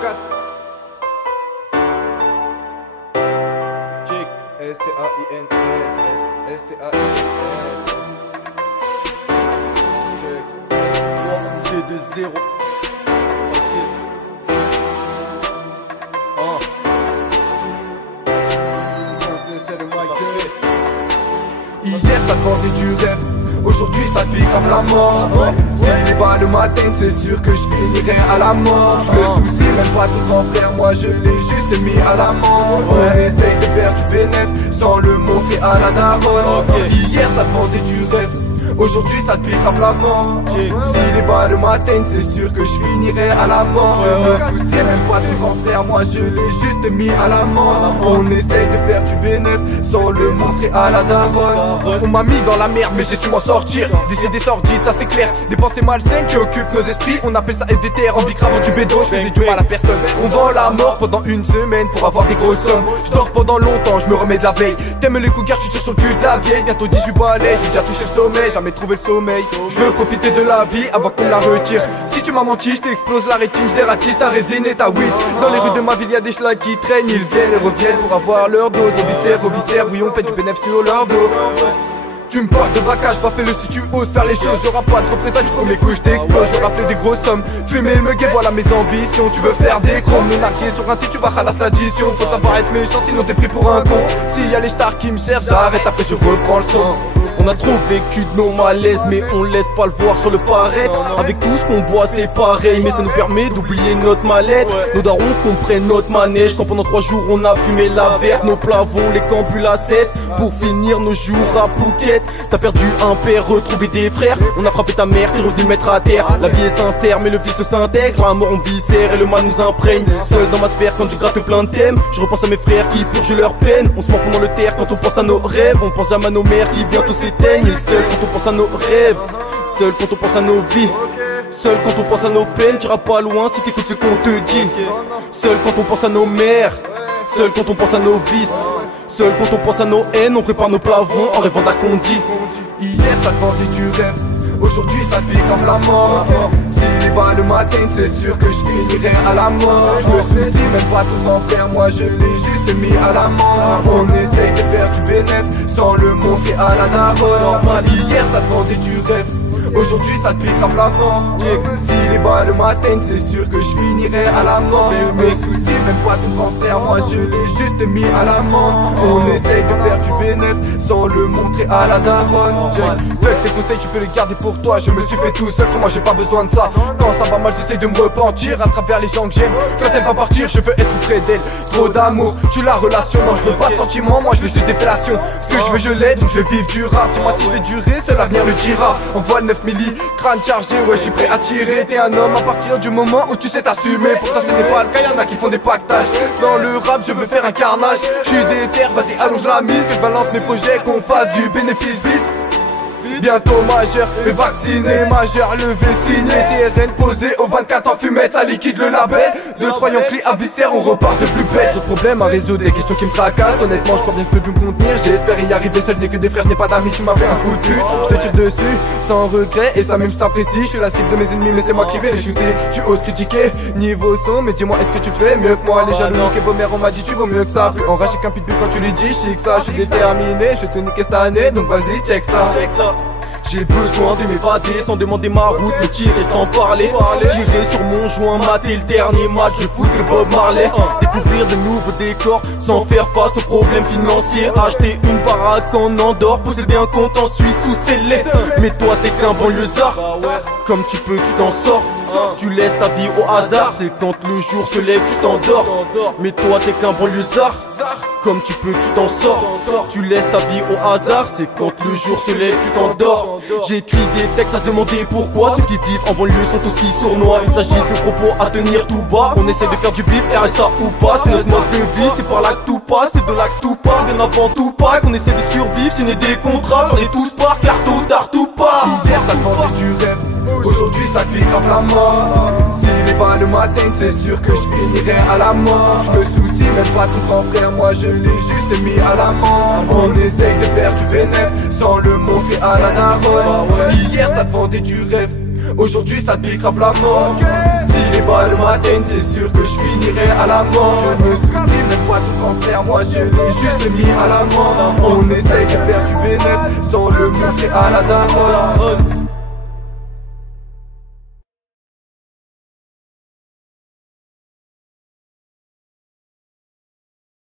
04. Check. S-T-A-I-N-S. S-T-A-I-N-S. Check. 3, 2, 0. Hier ça te vendait du rêve, aujourd'hui ça te pique comme la mort. Si les balles m'atteignent, c'est sûr que je finirai à la mort. Je me soucie même pas de grand frère, moi je l'ai juste mis à la mort. On essaye de faire du bénéfice sans le montrer à la daronne. Hier ça te vendait du rêve, aujourd'hui ça te pique comme la mort. Si les balles m'atteignent, c'est sûr que je finirai à la mort. Je me soucie même pas de grand frère, moi je l'ai juste mis à la mort. On essaye de faire du bénéfice sans le montrer à la daronne. On m'a mis dans la merde mais j'ai su m'en sortir. Des idées sordides, ça c'est clair. Des pensées malsaines qui occupent nos esprits. On appelle ça SDTR, en bicravant du bédo. Je faisais du mal à personne. On vend la mort pendant une semaine pour avoir des grosses sommes. Je dors pendant longtemps, je me remets de la veille. T'aimes les cougars, tu tires sur le cul de la vieille. Bientôt 18 balais, j'ai déjà touché le sommeil, jamais trouvé le sommeil. Je veux profiter de la vie avant qu'on me la retire. Si tu m'as menti, je t'explose la rétine, je dératisse ta résine et ta weed. Dans les rues de ma ville y'a des schlags qui traînent. Ils viennent et reviennent pour avoir leur dose. Au viscère, oui on fait du bénéfice sur leur dos. Tu me parles de braquage, pas fait le si tu oses faire les choses. Y'aura pas de représailles, du premier coup je t'explose. J'aurai fait des grosses sommes, fumer le guet, voilà mes ambitions. Tu veux faire des chromes, me narquer sur un site, tu vas ralasse l'addition. Faut savoir être méchant, sinon t'es pris pour un con. S'il y a les stars qui me cherchent, j'arrête, après je reprends le son. On a trop vécu de nos malaises, mais on laisse pas le voir sur le paraître. Avec tout ce qu'on boit c'est pareil, mais ça nous permet d'oublier notre mal-être. Nos darons comprennent notre manège, quand pendant 3 jours on a fumé la verte. Nos plavons, les cambules à cesse, pour finir nos jours à Phuket. T'as perdu un père, retrouvé des frères. On a frappé ta mère, t'es revenu mettre à terre. La vie est sincère, mais le vice s'intègre. La mort on viscère et le mal nous imprègne. Seul dans ma sphère quand je gratte plein de thèmes, je repense à mes frères qui purgent leur peine. On se morfond dans le terre quand on pense à nos rêves. On pense jamais à nos mères qui bientôt s'éteignent. Et seul quand on pense à nos rêves, seul quand on pense à nos vies, seul quand on pense à nos peines, t'iras pas loin si t'écoutes ce qu'on te dit. Seul quand on pense à nos mères, seul quand on pense à nos vices, seul quand on pense à nos haines, on prépare nos plavons en rêvant d'accondi. Hier ça te vendait du rêve, aujourd'hui ça te pique comme la mort. Si les balles m'atteignent, c'est sûr que je finirai à la mort. Je me soucie même pas de grand frère, moi je l'ai juste mis à la mort. On essaye de faire du bénéfice sans le montrer à la daronne. Hier ça te vendait du rêve, aujourd'hui ça te pique comme la mort. Si les balles m'atteignent, c'est sûr que je finirai à la mort. Je me soucie même pas de grand frère, moi je l'ai juste mis à la mort. On essaye de faire du bénéfice sans le montrer à la daronne. Fuck tes conseils, tu peux les garder pour toi. Je me suis fait tout seul, pour moi j'ai pas besoin de ça. Quand ça va mal, j'essaye de me repentir à travers les gens que j'aime. Quand elle va partir, je veux être près d'elle. Trop d'amour, tu la relation. Non, je veux pas de sentiments, moi je veux juste des fellations. Ce que je veux, je l'ai, donc je vais vivre du rap. Dis-moi si je vais durer, seul l'avenir le dira. Envoie le 9 milli, crâne chargé, ouais, je suis prêt à tirer. T'es un homme à partir du moment où tu sais t'assumer. Pourtant, ce n'est pas le cas, y'en a qui font des pactages. Dans le rap, je veux faire un carnage. Je suis déter, vas-y, allonge la mise. Que je balance mes projets, qu'on fasse du bénéfice vite. Bientôt majeur et vacciné, majeur levé, signé, TRN posé au 24 en fumette, ça liquide le label. 2-3 Yonkli à viscère, on repart de plus belle. Ce problème à résoudre, des questions qui me tracassent. Honnêtement, je crois bien que je peux plus me contenir. J'espère y arriver seul, n'ai que des frères, je n'ai pas d'amis. Tu m'as fait un coup de pute, je te tire dessus sans regret. Et ça même je t'apprécie, je suis la cible de mes ennemis, mais c'est moi qui vais les shooter. Tu oses critiquer, niveau son, mais dis-moi est-ce que tu te fais mieux que moi? Les jaloux et vos mères, on m'a dit tu vaux mieux que ça. Plus enragé qu'un pitbull quand tu lui dis chic ça. Je suis déterminé, je vais te niquer cette année, donc vas-y check ça. J'ai besoin de m'évader sans demander ma route, me tirer sans parler. Tirer sur mon joint, mater le dernier match de foot de Bob Marley. Découvrir de nouveaux décors sans faire face aux problèmes financiers. Acheter une baraque en Andorre, posséder un compte en Suisse ou scellé. Mais toi t'es qu'un banlieusard, comme tu peux tu t'en sors. Tu laisses ta vie au hasard, c'est quand le jour se lève tu t'endors. Mais toi t'es qu'un banlieusard, comme tu peux tu t'en sors. Tu laisses ta vie au hasard, c'est quand le jour se lève tu t'endors. J'ai écrit des textes à se demander pourquoi ceux qui vivent en banlieue sont aussi sournois. Il s'agit de propos à tenir tout bas. On essaie de faire du bif, RSA ou pas. C'est notre mode de vie, c'est par là que tout passe. C'est de là que tout part, bien avant tout pas. Qu'on essaie de survivre, signer des contrats. J'en ai tous par car tôt tard tout pas. Hier ça te vendait du rêve, aujourd'hui ça te pique comme la mort. Si les balles m'atteignent, c'est sûr que je finirai à la mort. Je me soucie même pas de grand frère, moi je l'ai juste mis à la mort. On essaye de faire du bénéfice sans le montrer à la daronne. Hier ça te vendait du rêve, aujourd'hui ça te pique grave la mort. Si Si les balles m'atteignent, c'est sûr que je finirai à la mort. Je me soucie même pas tout en faire, moi je l'ai juste mis à la mort. On essaye de faire du bénéfice sans le monter à la daronne.